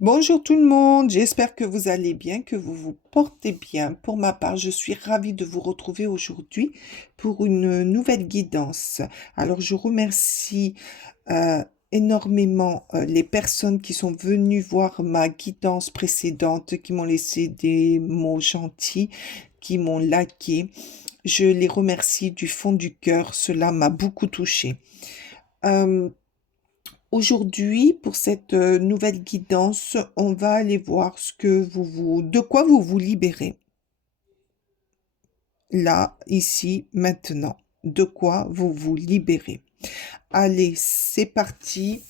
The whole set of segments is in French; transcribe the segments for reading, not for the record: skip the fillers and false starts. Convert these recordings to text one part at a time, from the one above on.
Bonjour tout le monde, j'espère que vous allez bien, que vous vous portez bien. Pour ma part, je suis ravie de vous retrouver aujourd'hui pour une nouvelle guidance. Alors, je remercie euh, énormément les personnes qui sont venues voir ma guidance précédente, qui m'ont laissé des mots gentils, qui m'ont liké. Je les remercie du fond du cœur, cela m'a beaucoup touchée. Euh, Aujourd'hui, pour cette nouvelle guidance, on va aller voir de quoi vous vous libérez. Là, ici, maintenant. De quoi vous vous libérez. Allez, c'est parti.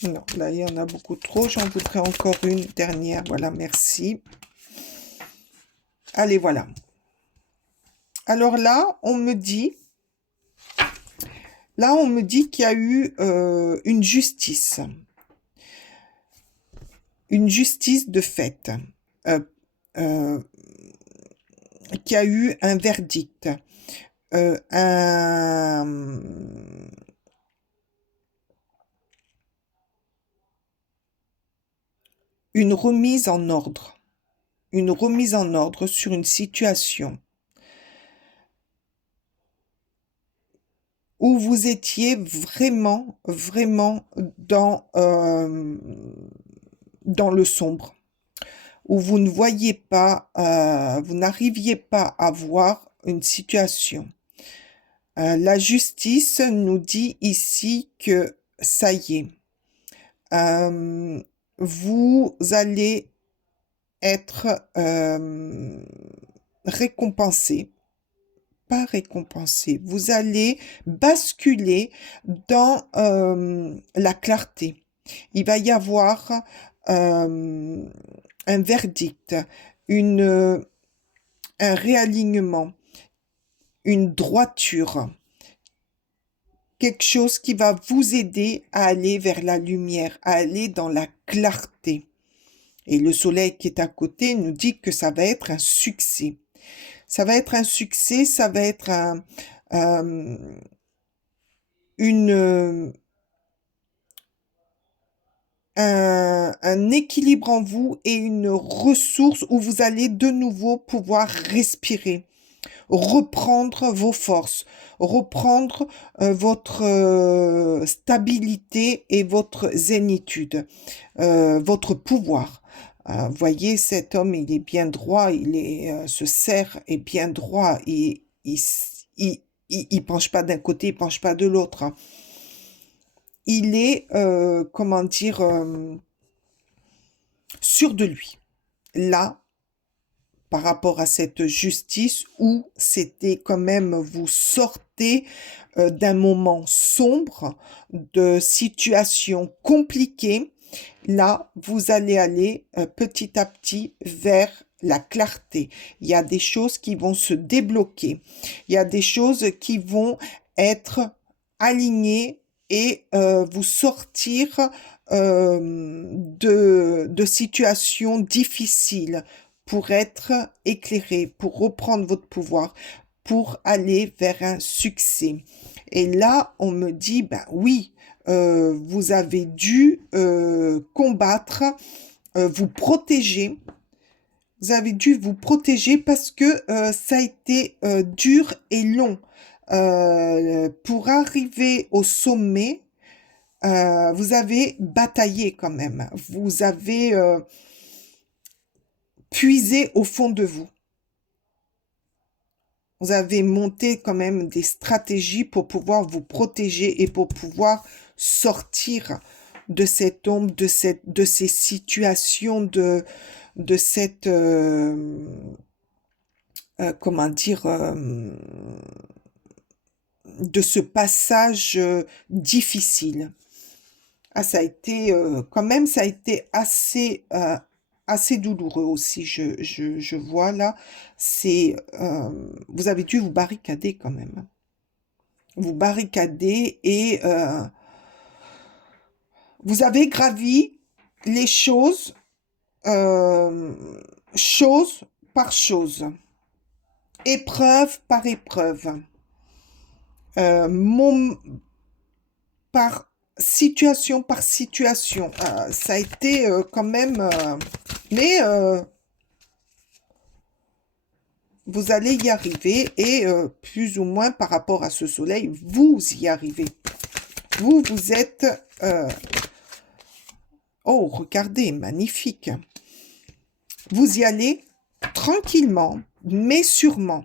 Non, là, il y en a beaucoup trop. J'en voudrais encore une dernière. Voilà, merci. Allez, voilà. Alors là, on me dit qu'il y a eu une justice de fait. Euh, euh, qui a eu un verdict, euh, un- une remise en ordre, une remise en ordre sur une situation où vous étiez vraiment, vraiment dans le sombre, où vous ne voyiez pas, vous n'arriviez pas à voir une situation. La justice nous dit ici que ça y est, euh, vous allez être récompensé, pas récompensé, vous allez basculer dans la clarté. Il va y avoir euh, un verdict, une, un réalignement, une droiture, quelque chose qui va vous aider à aller vers la lumière, à aller dans la clarté. Et le soleil qui est à côté nous dit que ça va être un succès. Ça va être un succès, ça va être euh, une, un équilibre en vous et une ressource où vous allez de nouveau pouvoir respirer, reprendre vos forces, reprendre votre stabilité et votre zénitude, votre pouvoir. Voyez, cet homme, il est bien droit, ce cerf est bien droit, il, il penche pas d'un côté, il penche pas de l'autre, hein. Il est, comment dire, sûr de lui. Là, par rapport à cette justice où c'était quand même, vous sortez d'un moment sombre, de situations compliquées. Là, vous allez aller petit à petit vers la clarté. Il y a des choses qui vont se débloquer. Il y a des choses qui vont être alignées et vous sortir de situations difficiles pour être éclairé, pour reprendre votre pouvoir, pour aller vers un succès. Et là, on me dit, ben oui, vous avez dû combattre, vous protéger. Vous avez dû vous protéger parce que ça a été dur et long. Pour arriver au sommet, vous avez bataillé quand même. Vous avez puisé au fond de vous. Vous avez monté quand même des stratégies pour pouvoir vous protéger et pour pouvoir sortir de cette ombre, de ces situations, de cette, comment dire, de ce passage difficile. Ah, ça a été, quand même, ça a été assez douloureux aussi. Je vois là, vous avez dû vous barricader quand même. Vous barricader et vous avez gravi les choses, euh, chose par chose, épreuve par épreuve, mom- par situation. Ça a été quand même, mais vous allez y arriver et plus ou moins par rapport à ce soleil, vous y arrivez. Vous êtes... oh, regardez, magnifique. Vous y allez tranquillement, mais sûrement.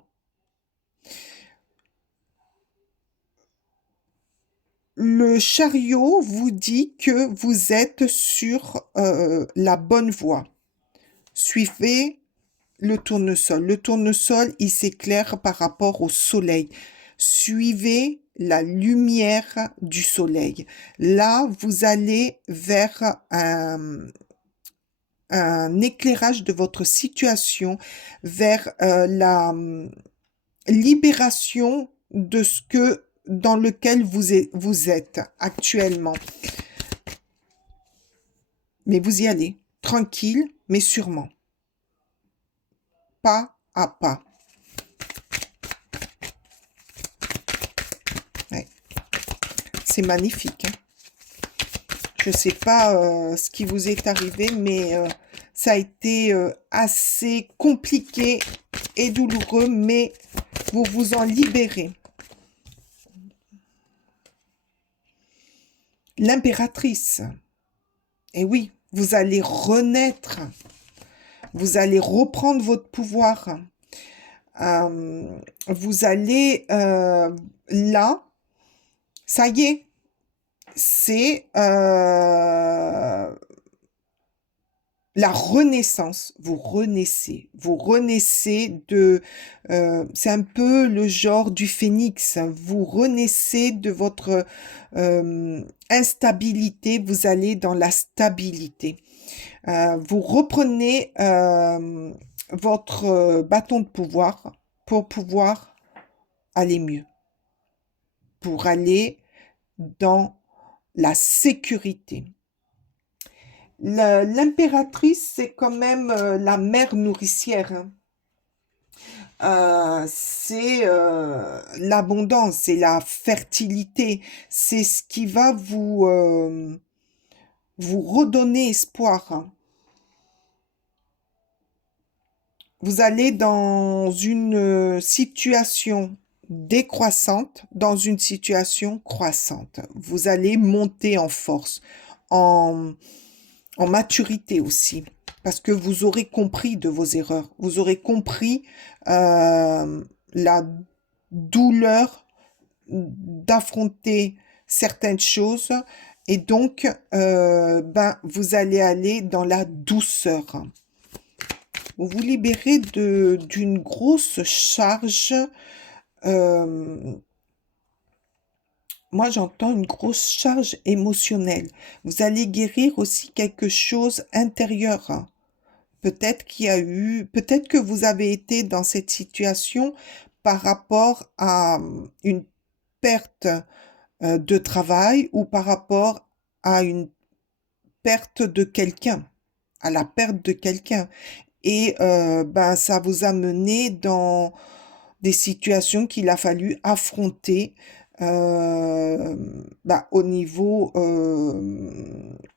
Le chariot vous dit que vous êtes sur la bonne voie. Suivez le tournesol. Le tournesol, il s'éclaire par rapport au soleil. Suivez la lumière du soleil. Là, vous allez vers un éclairage de votre situation, vers la libération de ce que dans lequel vous êtes actuellement. Mais vous y allez, tranquille, mais sûrement, pas à pas. Ouais, c'est magnifique, hein. Je ne sais pas ce qui vous est arrivé, mais ça a été assez compliqué et douloureux, mais vous vous en libérez. L'impératrice, et oui, vous allez renaître, vous allez reprendre votre pouvoir. Euh, Vous allez là, ça y est, c'est la renaissance. Vous renaissez c'est un peu le genre du phénix. Vous renaissez de votre instabilité. Vous allez dans la stabilité. Vous reprenez votre bâton de pouvoir pour pouvoir aller mieux, pour aller dans la sécurité. L'impératrice, c'est quand même la mère nourricière, hein. C'est l'abondance, c'est la fertilité, c'est ce qui va vous redonner espoir, hein. Vous allez dans une situation décroissante, dans une situation croissante. Vous allez monter en force, en, en maturité aussi, parce que vous aurez compris de vos erreurs. Vous aurez compris la douleur d'affronter certaines choses et donc vous allez aller dans la douceur. Vous vous libérez d'une grosse charge. euh, Moi, j'entends une grosse charge émotionnelle. Vous allez guérir aussi quelque chose intérieur. Peut-être que vous avez été dans cette situation par rapport à une perte de travail ou par rapport à une perte de quelqu'un, à la perte de quelqu'un. Et ça vous a mené dans des situations qu'il a fallu affronter au niveau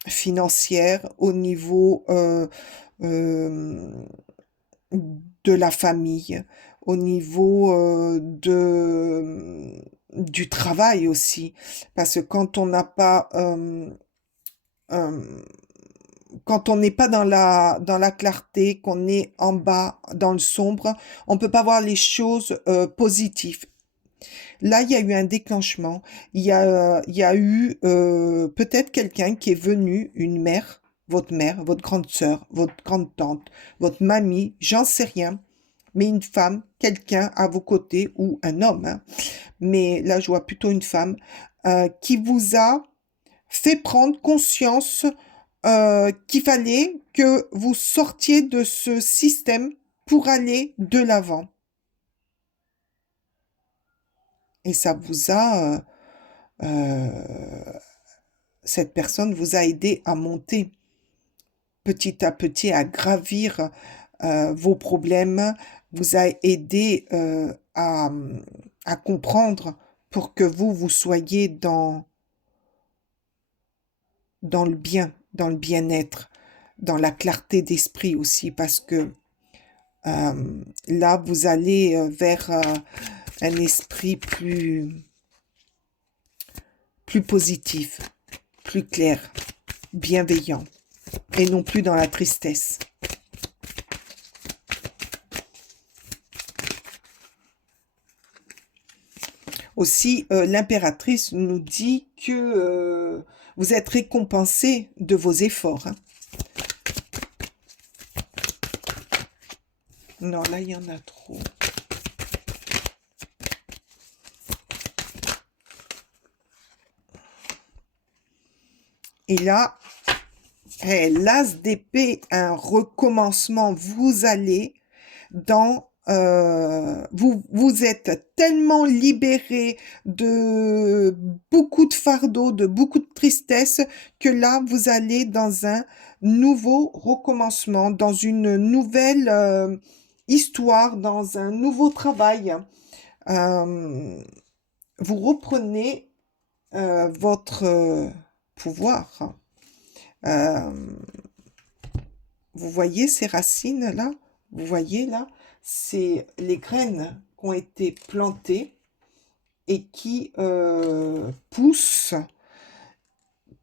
financier, au niveau euh, de la famille, au niveau du travail aussi. Parce que euh, quand on n'est pas dans la clarté, qu'on est en bas, dans le sombre, on peut pas voir les choses positives. Là, il y a eu un déclenchement. Il y a eu peut-être quelqu'un qui est venu, une mère, votre grande sœur, votre grande tante, votre mamie, j'en sais rien, mais une femme, quelqu'un à vos côtés ou un homme, hein. Mais là, je vois plutôt une femme qui vous a fait prendre conscience qu'il fallait que vous sortiez de ce système pour aller de l'avant. Et ça vous a, cette personne vous a aidé à monter petit à petit, à gravir vos problèmes, vous a aidé à comprendre pour que vous soyez dans le bien, dans le bien-être, dans la clarté d'esprit aussi, parce que là, vous allez vers un esprit plus positif, plus clair, bienveillant, et non plus dans la tristesse. Aussi, l'impératrice nous dit que vous êtes récompensé de vos efforts. Hein. Non, là, il y en a trop. Et là, l'as d'épée, un recommencement. Vous allez dans... vous êtes tellement libéré de beaucoup de fardeaux, de beaucoup de tristesse, que là, vous allez dans un nouveau recommencement, dans une nouvelle histoire, dans un nouveau travail. Vous reprenez votre pouvoir. Vous voyez ces racines-là? Vous voyez là? C'est les graines qui ont été plantées et qui poussent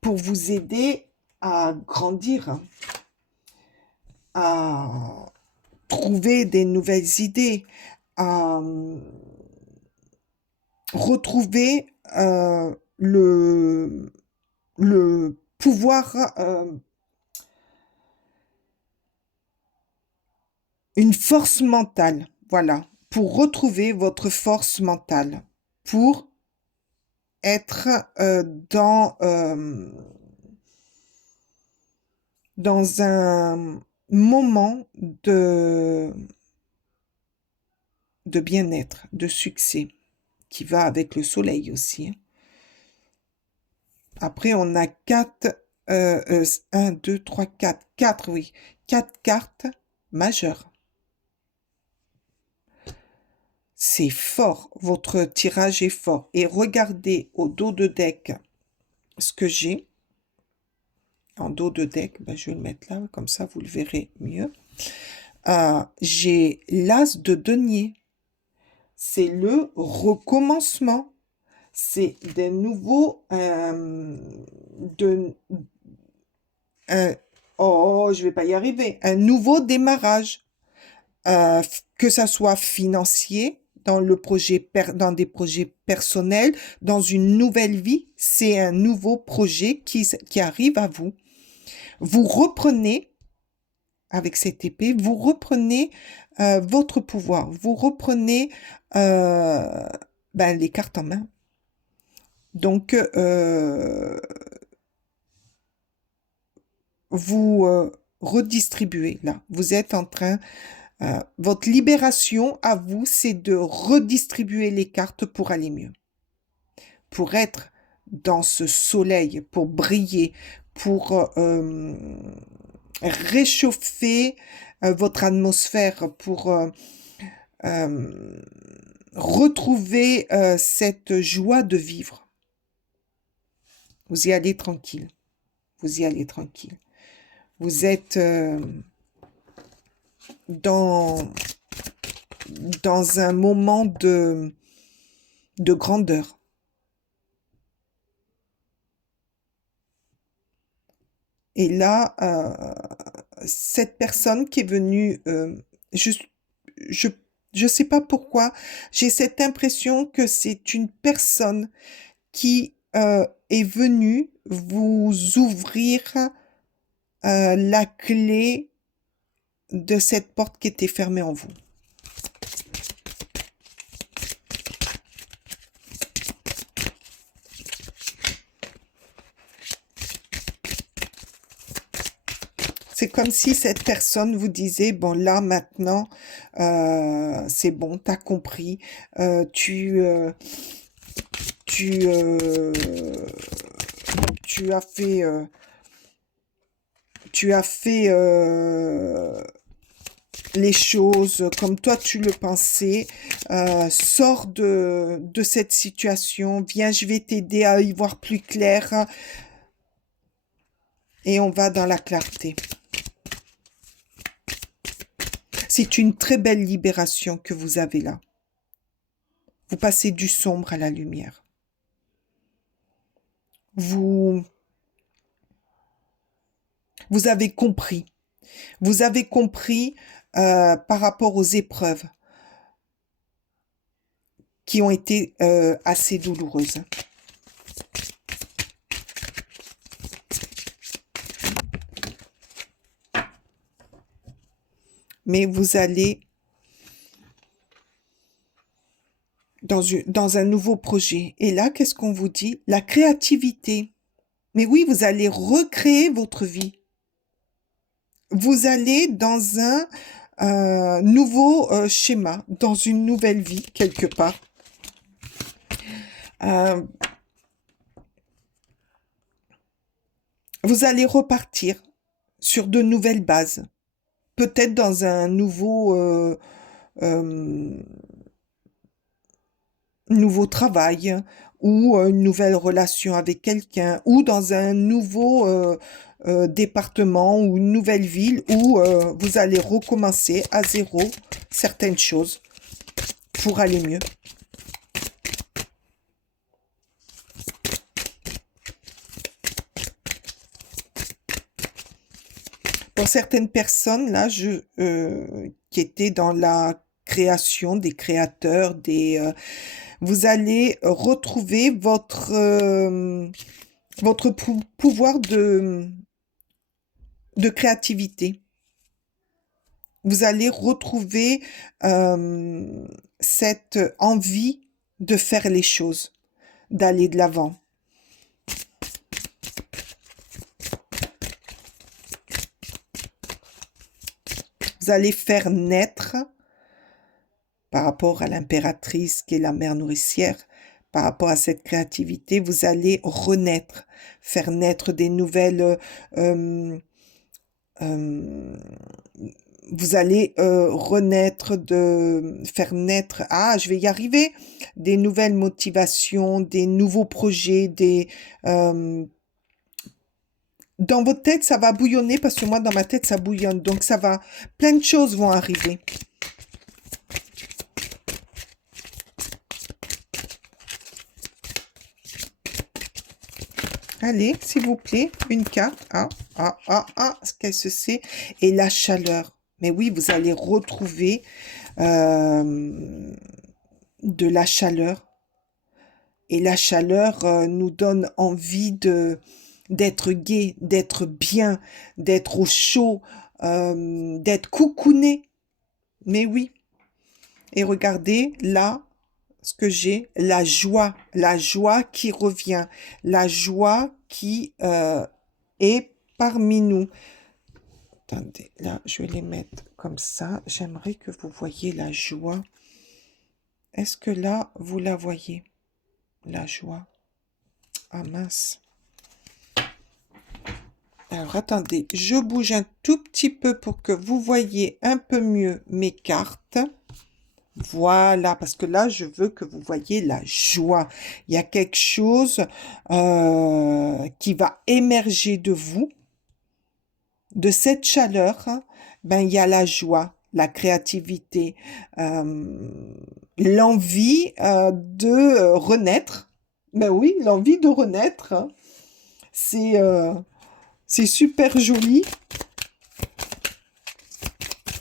pour vous aider à grandir, à trouver des nouvelles idées, à retrouver le pouvoir, une force mentale, voilà, pour retrouver votre force mentale, pour être dans un moment de bien-être, de succès, qui va avec le soleil aussi. Hein. Après, on a 1, 2, 3, 4, oui, 4 cartes majeures. C'est fort, votre tirage est fort. Et regardez au dos de deck ce que j'ai. En dos de deck, ben, je vais le mettre là, comme ça vous le verrez mieux. J'ai l'as de denier. C'est le recommencement. C'est des nouveaux... je vais pas y arriver. Un nouveau démarrage. Que ça soit financier, dans dans des projets personnels, dans une nouvelle vie, c'est un nouveau projet qui arrive à vous. Vous reprenez, avec cette épée, vous reprenez votre pouvoir, vous reprenez les cartes en main. Donc, vous redistribuez là. Vous êtes en train... votre libération à vous, c'est de redistribuer les cartes pour aller mieux. Pour être dans ce soleil, pour briller, pour réchauffer votre atmosphère, pour retrouver cette joie de vivre. Vous y allez tranquille. Vous y allez tranquille. Vous êtes dans un moment de grandeur. Et là, cette personne qui est venue, je sais pas pourquoi, j'ai cette impression que c'est une personne qui est venue vous ouvrir la clé de cette porte qui était fermée en vous. C'est comme si cette personne vous disait, bon là maintenant, c'est bon, t'as compris, euh, tu, euh, tu, euh, tu as fait, tu as fait les choses comme toi tu le pensais, sors de cette situation, viens, je vais t'aider à y voir plus clair et on va dans la clarté. C'est une très belle libération que vous avez là. Vous passez du sombre à la lumière. Vous, vous avez compris. Vous avez compris par rapport aux épreuves qui ont été assez douloureuses. Mais vous allez dans un nouveau projet. Et là, qu'est-ce qu'on vous dit? La créativité. Mais oui, vous allez recréer votre vie. Vous allez dans un nouveau schéma, dans une nouvelle vie, quelque part. Euh, vous allez repartir sur de nouvelles bases. Peut-être dans un euh, nouveau travail ou une nouvelle relation avec quelqu'un ou dans un nouveau département ou une nouvelle ville où vous allez recommencer à zéro certaines choses pour aller mieux. Pour certaines personnes, là, qui étaient dans la création, des créateurs, vous allez retrouver votre pouvoir de créativité. Vous allez retrouver cette envie de faire les choses, d'aller de l'avant. Vous allez faire naître, par rapport à l'impératrice qui est la mère nourricière, par rapport à cette créativité, vous allez renaître, faire naître des nouvelles... euh, vous allez faire naître, je vais y arriver, des nouvelles motivations, des nouveaux projets, dans votre tête, ça va bouillonner parce que moi, dans ma tête, ça bouillonne. Donc, plein de choses vont arriver. Allez, s'il vous plaît, une carte. Qu'est-ce que c'est? Et la chaleur. Mais oui, vous allez retrouver de la chaleur. Et la chaleur nous donne envie d'être gai, d'être bien, d'être au chaud, d'être coucouné. Mais oui. Et regardez là ce que j'ai, la joie qui revient, la joie qui est parmi nous. Attendez, là, je vais les mettre comme ça. J'aimerais que vous voyiez la joie. Est-ce que là, vous la voyez? La joie. Ah mince. Alors, attendez, je bouge un tout petit peu pour que vous voyiez un peu mieux mes cartes. Voilà, parce que là, je veux que vous voyiez la joie. Il y a quelque chose qui va émerger de vous, de cette chaleur. Ben, il y a la joie, la créativité, l'envie de renaître. Ben oui, l'envie de renaître. C'est super joli.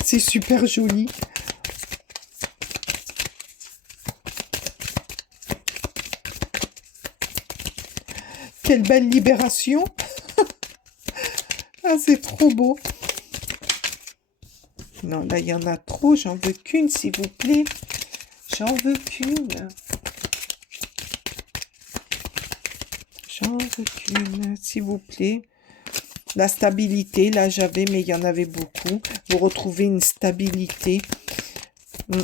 C'est super joli. Quelle belle libération. Ah, c'est trop beau. Non, là, il y en a trop. J'en veux qu'une, s'il vous plaît. J'en veux qu'une. J'en veux qu'une, s'il vous plaît. La stabilité, là j'avais, mais il y en avait beaucoup. Vous retrouvez une stabilité. Mm.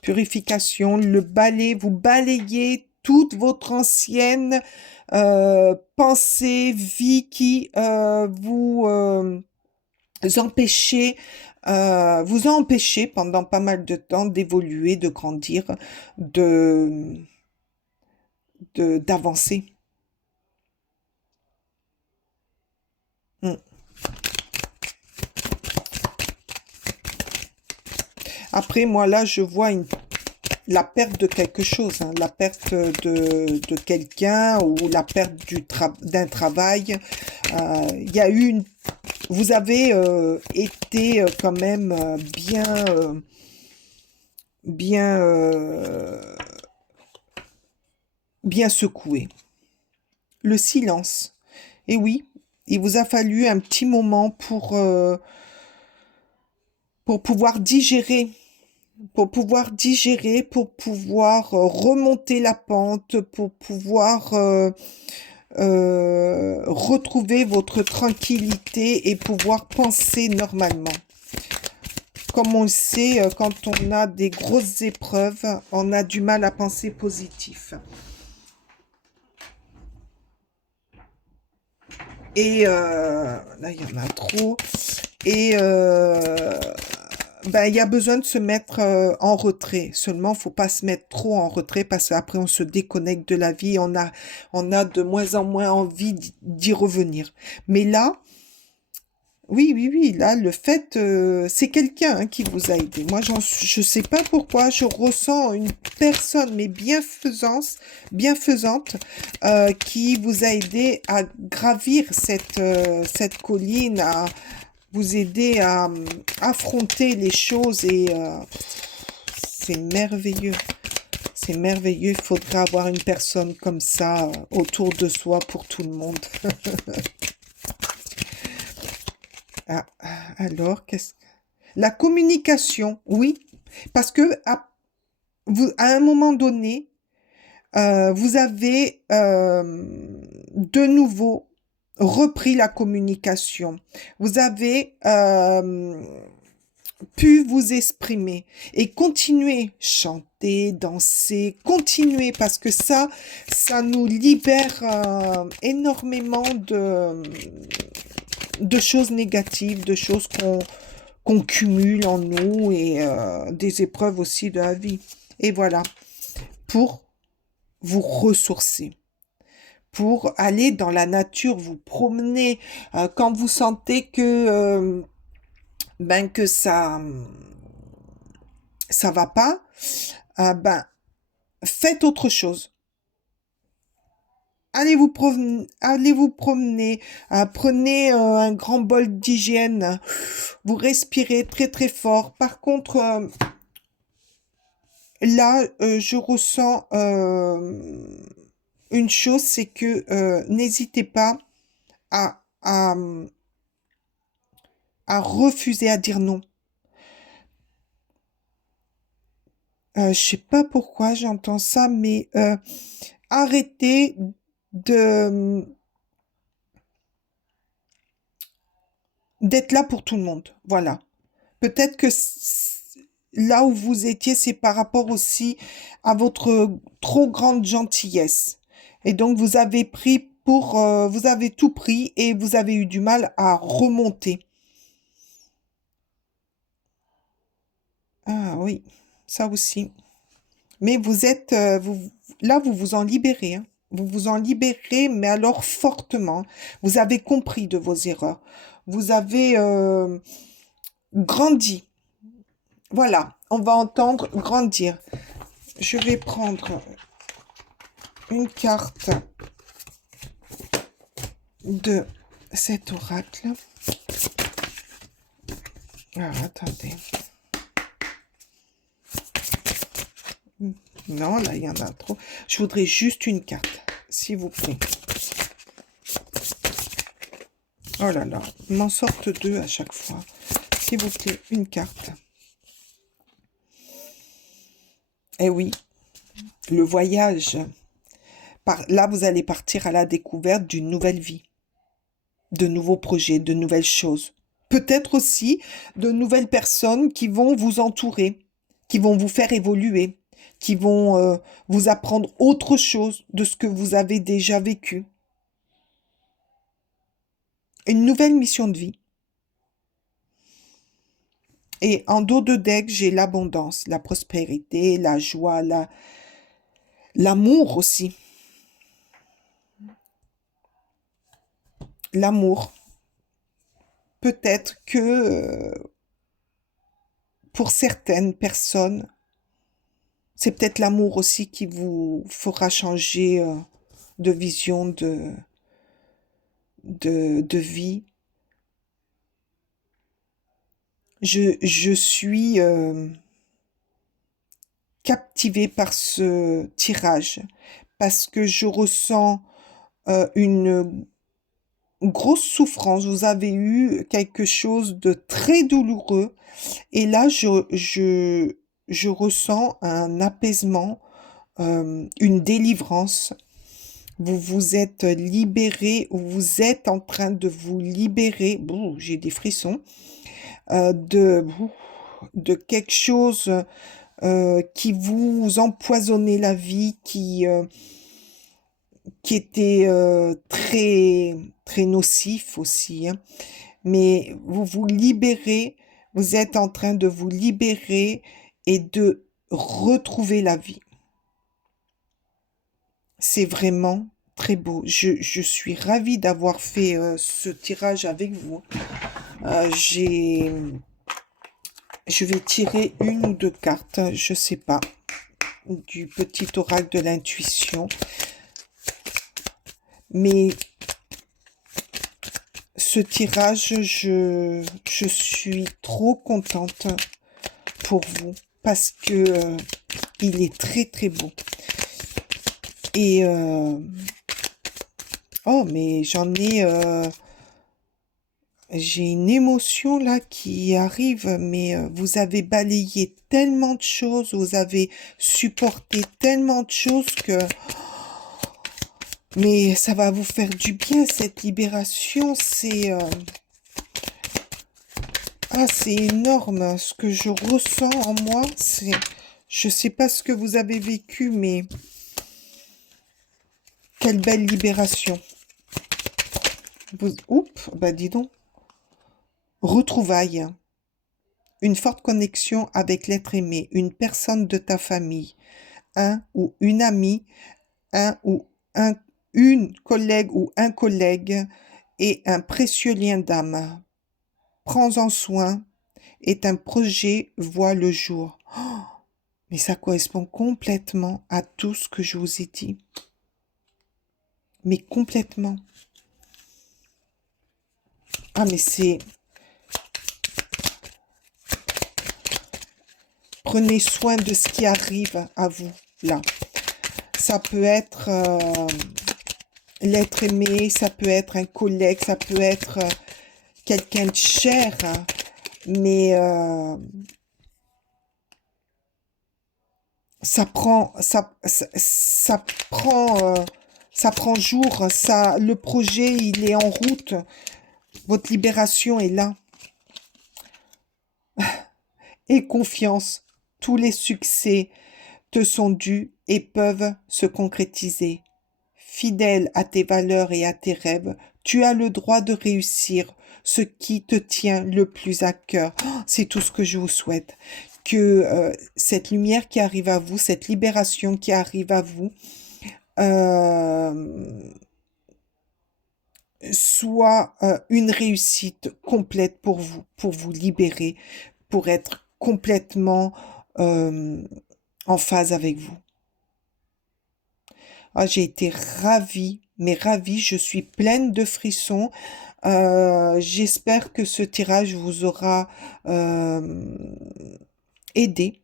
Purification, le balai, vous balayez toute votre ancienne pensée, vie qui vous a empêché pendant pas mal de temps d'évoluer, de grandir, de, d'avancer. Mm. Après, moi, là, je vois la perte de quelque chose, hein, la perte de quelqu'un ou la perte d'un travail. Il y a eu vous avez été quand même bien, bien secoué. Le silence. Et oui, il vous a fallu un petit moment pour pouvoir digérer, pour pouvoir remonter la pente, pour pouvoir retrouver votre tranquillité et pouvoir penser normalement. Comme on le sait, quand on a des grosses épreuves, on a du mal à penser positif. Et là, il y en a trop. Et ben, il y a besoin de se mettre en retrait. Seulement, faut pas se mettre trop en retrait parce qu'après, on se déconnecte de la vie. On a de moins en moins envie d'y revenir. Mais là, oui, oui, oui, là, le fait, c'est quelqu'un hein, qui vous a aidé. Moi, je sais pas pourquoi, je ressens une personne, mais bienfaisante, qui vous a aidé à gravir cette colline, à vous aider à affronter les choses et c'est merveilleux. C'est merveilleux. Il faudrait avoir une personne comme ça autour de soi pour tout le monde. Ah, alors, la communication, oui, parce que à un moment donné, vous avez de nouveau repris la communication. Vous avez pu vous exprimer et continuer, chanter, danser, continuer parce que ça nous libère énormément de choses négatives, de choses qu'on cumule en nous et des épreuves aussi de la vie. Et voilà, pour vous ressourcer, pour aller dans la nature, vous promener quand vous sentez que ça va pas, ben faites autre chose. Allez vous promener, prenez un grand bol d'hygiène, vous respirez très très fort. Par contre, là, je ressens une chose, c'est que n'hésitez pas à refuser, à dire non. Je sais pas pourquoi j'entends ça, mais arrêtez de d'être là pour tout le monde. Voilà. Peut-être que là où vous étiez, c'est par rapport aussi à votre trop grande gentillesse. Et donc, vous avez tout pris et vous avez eu du mal à remonter. Ah oui, ça aussi. Mais là, vous vous en libérez, hein. Vous vous en libérez, mais alors fortement. Vous avez compris de vos erreurs. Vous avez grandi. Voilà, on va entendre grandir. Je vais prendre une carte de cet oracle. Alors, attendez. Non, là, il y en a trop. Je voudrais juste une carte, s'il vous plaît. Oh là là, il m'en sortent deux à chaque fois. S'il vous plaît, une carte. Eh oui, le voyage. Là, vous allez partir à la découverte d'une nouvelle vie, de nouveaux projets, de nouvelles choses. Peut-être aussi de nouvelles personnes qui vont vous entourer, qui vont vous faire évoluer, qui vont vous apprendre autre chose de ce que vous avez déjà vécu. Une nouvelle mission de vie. Et en dos de deck, j'ai l'abondance, la prospérité, la joie, l'amour aussi. L'amour. Peut-être que pour certaines personnes, c'est peut-être l'amour aussi qui vous fera changer de vision de vie. Je suis captivée par ce tirage parce que je ressens une grosse souffrance. Vous avez eu quelque chose de très douloureux et là, je ressens un apaisement, une délivrance. Vous vous êtes libéré, vous êtes en train de vous libérer. Bon, j'ai des frissons de quelque chose qui vous empoisonnait la vie, qui était très, très nocif aussi, hein. Mais vous vous libérez, vous êtes en train de vous libérer et de retrouver la vie. C'est vraiment très beau. Je suis ravie d'avoir fait ce tirage avec vous. J'ai Je vais tirer une ou deux cartes, je sais pas, du petit oracle de l'intuition. Mais ce tirage, je suis trop contente pour vous parce que il est très très beau. Et oh, mais j'ai une émotion là qui arrive, mais vous avez balayé tellement de choses, vous avez supporté tellement de choses que... Mais ça va vous faire du bien, cette libération, c'est énorme. Ce que je ressens en moi, c'est... Je sais pas ce que vous avez vécu, mais quelle belle libération. Oups, bah dis donc. Retrouvailles. Une forte connexion avec l'être aimé, une personne de ta famille, un ou une amie, un ou un, une collègue ou un collègue et un précieux lien d'âme. Prends-en soin et un projet voit le jour. Oh, mais ça correspond complètement à tout ce que je vous ai dit. Mais complètement. Ah, mais c'est... Prenez soin de ce qui arrive à vous, là. Ça peut être l'être aimé, ça peut être un collègue, ça peut être quelqu'un de cher, hein, mais ça prend, ça prend jour, le projet, il est en route, votre libération est là. Et confiance, tous les succès te sont dus et peuvent se concrétiser. Fidèle à tes valeurs et à tes rêves, tu as le droit de réussir ce qui te tient le plus à cœur. Oh, c'est tout ce que je vous souhaite. Que cette lumière qui arrive à vous, cette libération qui arrive à vous, euh, soit une réussite complète pour vous libérer, pour être complètement en phase avec vous. Ah, j'ai été ravie, mais ravie, je suis pleine de frissons. J'espère que ce tirage vous aura aidé.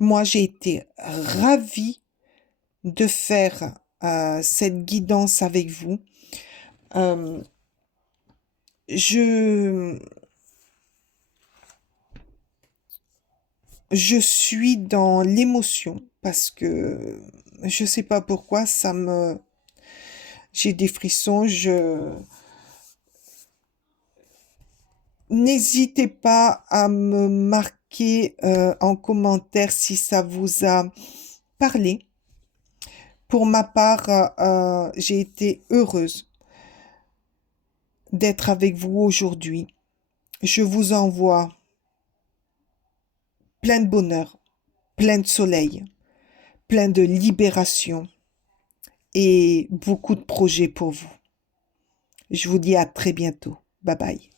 Moi, j'ai été ravie de faire cette guidance avec vous. Euh, je je suis dans l'émotion parce que je sais pas pourquoi j'ai des frissons. N'hésitez pas à me marquer en commentaire si ça vous a parlé. Pour ma part, j'ai été heureuse d'être avec vous aujourd'hui. Je vous envoie plein de bonheur, plein de soleil, plein de libération et beaucoup de projets pour vous. Je vous dis à très bientôt. Bye bye.